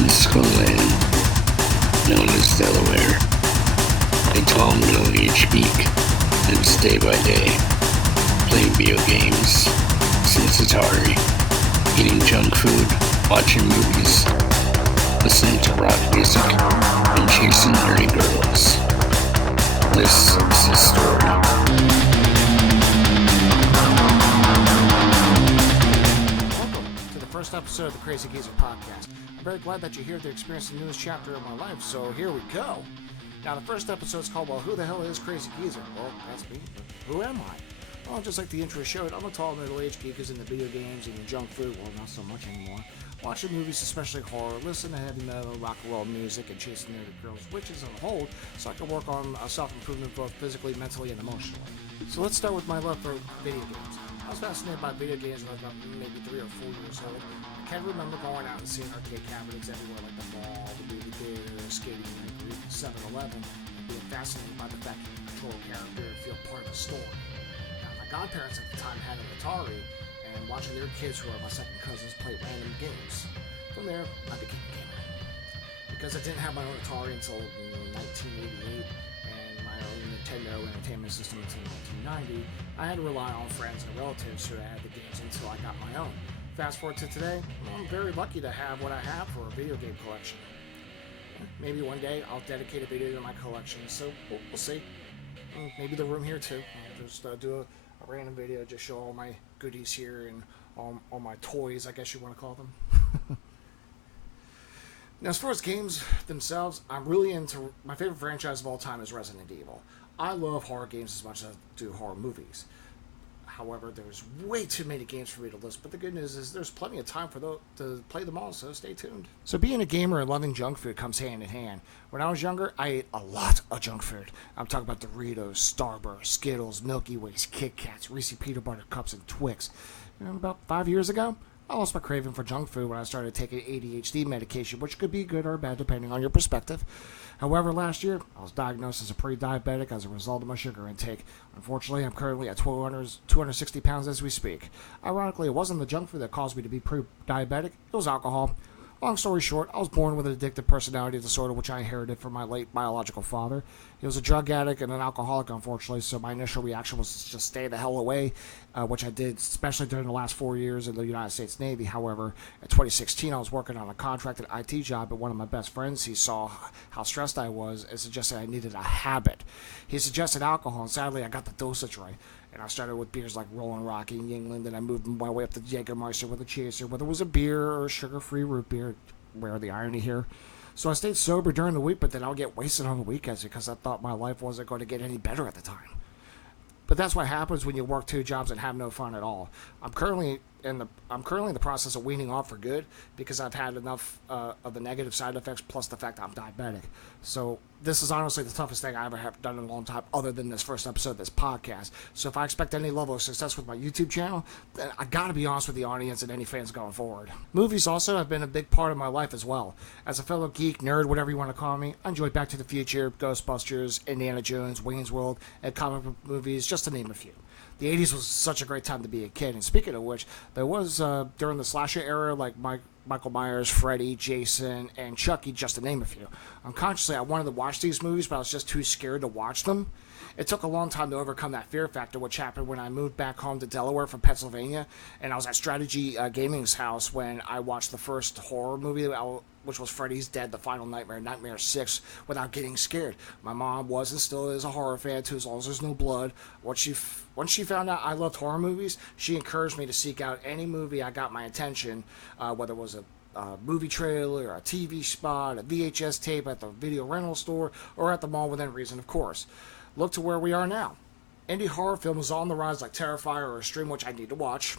mystical land known as Delaware. A tall middle-aged geek lives day by day, playing video games since Atari, eating junk food, watching movies, listening to rock music, and chasing nerdy girls. This is his story. First episode of the Krazy podcast. I'm very glad that you're here to experience the newest chapter of my life, so here we go. Now, the first episode is called, well, who the hell is Krazy Geezer? Well, that's me, but who am I? Well, just like the intro showed, I'm a tall middle-aged geek who's into video games and junk food, well, not so much anymore. Watching movies, especially horror, listen to heavy metal, rock and roll music, and chasing nerdy girls, which is on hold, so I can work on self-improvement both physically, mentally, and emotionally. So let's start with my love for video games. I was fascinated by video games when I was about maybe 3 or 4 years old. I can remember going out and seeing arcade cabinets everywhere, like the mall, the movie theater, skating rink, or even 7-Eleven, and being fascinated by the fact that you can control a character and feel part of the story. Now, my godparents at the time had an Atari, and watching their kids, who are my second cousins, play random games. From there, I became a gamer. Because I didn't have my own Atari until 1988, Nintendo Entertainment System until 1990, I had to rely on friends and relatives who had the games until I got my own. Fast forward to today, I'm very lucky to have what I have for a video game collection. Maybe one day I'll dedicate a video to my collection, so we'll see. Maybe the room here too. I'll just do a random video, just show all my goodies here and all my toys, I guess you want to call them. Now, as far as games themselves, I'm really into, my favorite franchise of all time is Resident Evil. I love horror games as much as I do horror movies. However, there's way too many games for me to list, but the good news is there's plenty of time to play them all, so stay tuned. So being a gamer and loving junk food comes hand in hand. When I was younger, I ate a lot of junk food. I'm talking about Doritos, Starburst, Skittles, Milky Ways, Kit Kats, Reese's Peanut Butter Cups, and Twix. And about 5 years ago, I lost my craving for junk food when I started taking ADHD medication, which could be good or bad depending on your perspective. However, last year, I was diagnosed as a pre-diabetic as a result of my sugar intake. Unfortunately, I'm currently at 260 pounds as we speak. Ironically, it wasn't the junk food that caused me to be pre-diabetic, it was alcohol. Long story short, I was born with an addictive personality disorder, which I inherited from my late biological father. He was a drug addict and an alcoholic, unfortunately, so my initial reaction was to just stay the hell away, which I did, especially during the last 4 years in the United States Navy. However, in 2016, I was working on a contracted IT job, and one of my best friends, he saw how stressed I was and suggested I needed a habit. He suggested alcohol, and sadly, I got the dosage right. And I started with beers like Rollin' Rocky and Yingling, then I moved my way up to Jägermeister with a chaser, whether it was a beer or a sugar-free root beer. Where the irony here. So I stayed sober during the week, but then I'll get wasted on the weekends because I thought my life wasn't going to get any better at the time. But that's what happens when you work 2 jobs and have no fun at all. I'm currently in the process of weaning off for good because I've had enough of the negative side effects plus the fact I'm diabetic. So this is honestly the toughest thing I ever have done in a long time other than this first episode of this podcast. So if I expect any level of success with my YouTube channel, then I gotta be honest with the audience and any fans going forward. Movies also have been a big part of my life as well. As a fellow geek, nerd, whatever you want to call me, I enjoy Back to the Future, Ghostbusters, Indiana Jones, Wayne's World, and comic book movies, just to name a few. The 80s was such a great time to be a kid. And speaking of which, there was, during the slasher era, like Michael Myers, Freddy, Jason, and Chucky, just to name a few. Unconsciously, I wanted to watch these movies, but I was just too scared to watch them. It took a long time to overcome that fear factor, which happened when I moved back home to Delaware from Pennsylvania, and I was at Strategy Gaming's house when I watched the first horror movie, which was Freddy's Dead, The Final Nightmare, Nightmare 6, without getting scared. My mom was and still is a horror fan, too, as long as there's no blood. Once she found out I loved horror movies, she encouraged me to seek out any movie that got my attention, whether it was a movie trailer, a TV spot, a VHS tape at the video rental store, or at the mall within reason, of course. Look to where we are now. Indie horror films on the rise like Terrifier or Extreme, which I need to watch.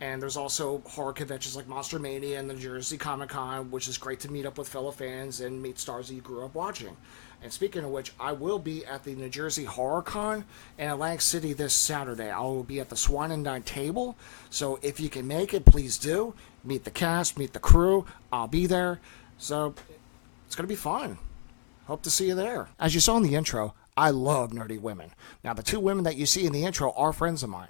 And there's also horror conventions like Monster Mania and the New Jersey Comic Con, which is great to meet up with fellow fans and meet stars that you grew up watching. And speaking of which, I will be at the New Jersey Horror Con in Atlantic City this Saturday. I will be at the Swan and Dine table. So if you can make it, please do. Meet the cast, meet the crew. I'll be there. So it's going to be fun. Hope to see you there. As you saw in the intro, I love nerdy women. Now, the 2 women that you see in the intro are friends of mine.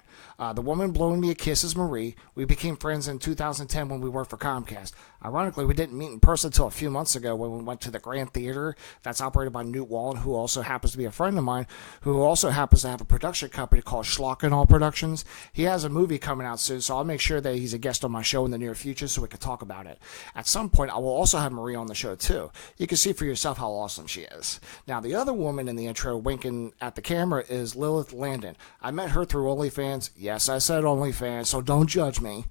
The woman blowing me a kiss is Marie. We became friends in 2010 when we worked for Comcast. Ironically, we didn't meet in person until a few months ago when we went to the Grand Theater that's operated by Newt Wallen, who also happens to be a friend of mine, who also happens to have a production company called Schlock and All Productions. He has a movie coming out soon, so I'll make sure that he's a guest on my show in the near future so we can talk about it. At some point, I will also have Marie on the show too. You can see for yourself how awesome she is. Now, the other woman in the intro winking at the camera is Lilith Landon. I met her through OnlyFans. Yes, I said OnlyFans, so don't judge me.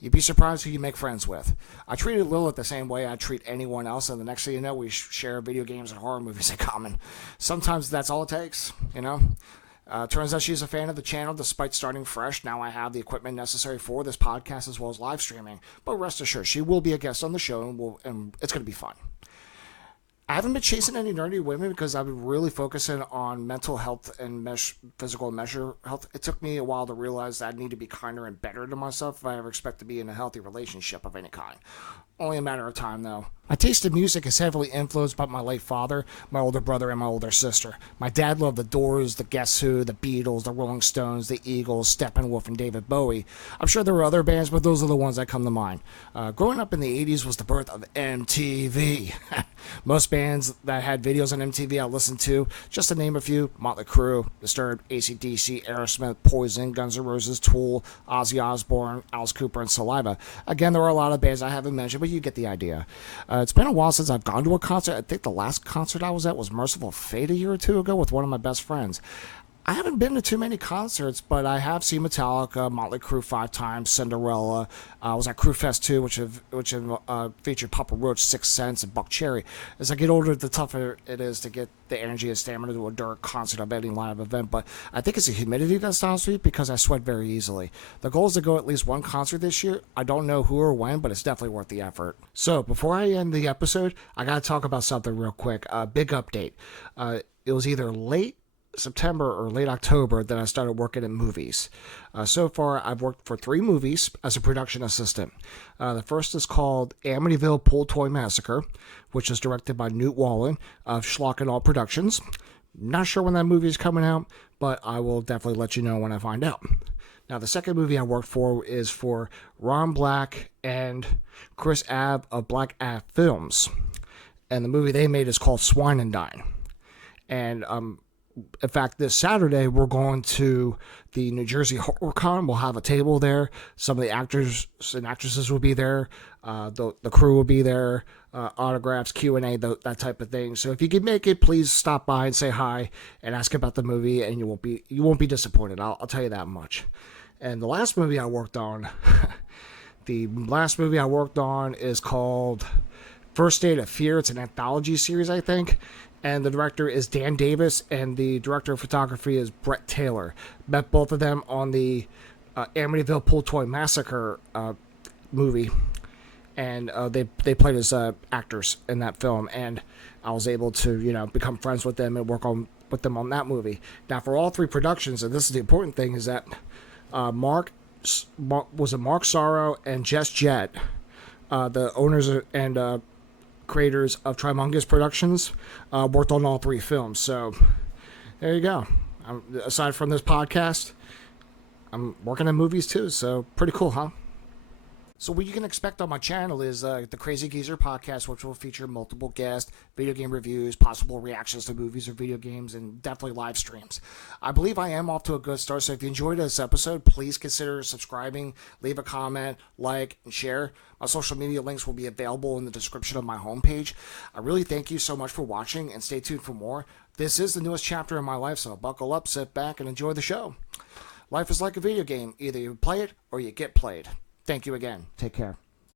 You'd be surprised who you make friends with. I treated Lilith the same way I treat anyone else, and the next thing you know, we share video games and horror movies in common. Sometimes that's all it takes, you know? Turns out she's a fan of the channel despite starting fresh. Now I have the equipment necessary for this podcast as well as live streaming. But rest assured, she will be a guest on the show, and it's going to be fun. I haven't been chasing any nerdy women because I've been really focusing on mental health and physical and mental health. It took me a while to realize that I need to be kinder and better to myself if I ever expect to be in a healthy relationship of any kind. Only a matter of time, though. My taste in music is heavily influenced by my late father, my older brother, and my older sister. My dad loved the Doors, the Guess Who, the Beatles, the Rolling Stones, the Eagles, Steppenwolf, and David Bowie. I'm sure there were other bands, but those are the ones that come to mind. Growing up in the 80s was the birth of MTV. Most bands that had videos on MTV I listened to, just to name a few: Motley Crue, Disturbed, AC/DC, Aerosmith, Poison, Guns N' Roses, Tool, Ozzy Osbourne, Alice Cooper, and Saliva. Again, there are a lot of bands I haven't mentioned, but you get the idea. It's been a while since I've gone to a concert. I think the last concert I was at was Merciful Fate a year or two ago with one of my best friends. I haven't been to too many concerts, but I have seen Metallica, Motley Crue 5 times, Cinderella. I was at Crue Fest 2, which featured Papa Roach, 6 Sense, and Buck Cherry. As I get older, the tougher it is to get the energy and stamina to endure a concert of any live event. But I think it's the humidity that stops me because I sweat very easily. The goal is to go at least one concert this year. I don't know who or when, but it's definitely worth the effort. So before I end the episode, I got to talk about something real quick. Big update. It was either late September or late October that I started working in movies. So far, I've worked for 3 movies as a production assistant. The first is called Amityville Pool Toy Massacre, which is directed by Newt Wallen of Schlock and All Productions. Not sure when that movie is coming out, but I will definitely let you know when I find out. Now, the second movie I worked for is for Ron Black and Chris Ab of Black Ab Films. And the movie they made is called Swine and Dine. And in fact, this Saturday, we're going to the New Jersey HorrorCon. We'll have a table there. Some of the actors and actresses will be there. The crew will be there. Autographs, Q&A, that type of thing. So if you can make it, please stop by and say hi and ask about the movie, and you won't be disappointed. I'll tell you that much. And the last movie I worked on, is called First State of Fear. It's an anthology series, I think. And the director is Dan Davis, and the director of photography is Brett Taylor. Met both of them on the Amityville Pool Toy Massacre movie, and they played as actors in that film. And I was able to become friends with them and work with them on that movie. Now, for all 3 productions, and this is the important thing, is that Mark Sorrow and Jess Jett, the owners and creators of Trimungus Productions, worked on all 3 films. So there you go. Aside from this podcast, I'm working on movies too, so pretty cool, huh? So what you can expect on my channel is the Krazy Geezer podcast, which will feature multiple guests, video game reviews, possible reactions to movies or video games, and definitely live streams. I believe I am off to a good start, so if you enjoyed this episode, please consider subscribing, leave a comment, like, and share. My social media links will be available in the description of my homepage. I really thank you so much for watching, and stay tuned for more. This is the newest chapter in my life, so buckle up, sit back, and enjoy the show. Life is like a video game. Either you play it or you get played. Thank you again. Take care.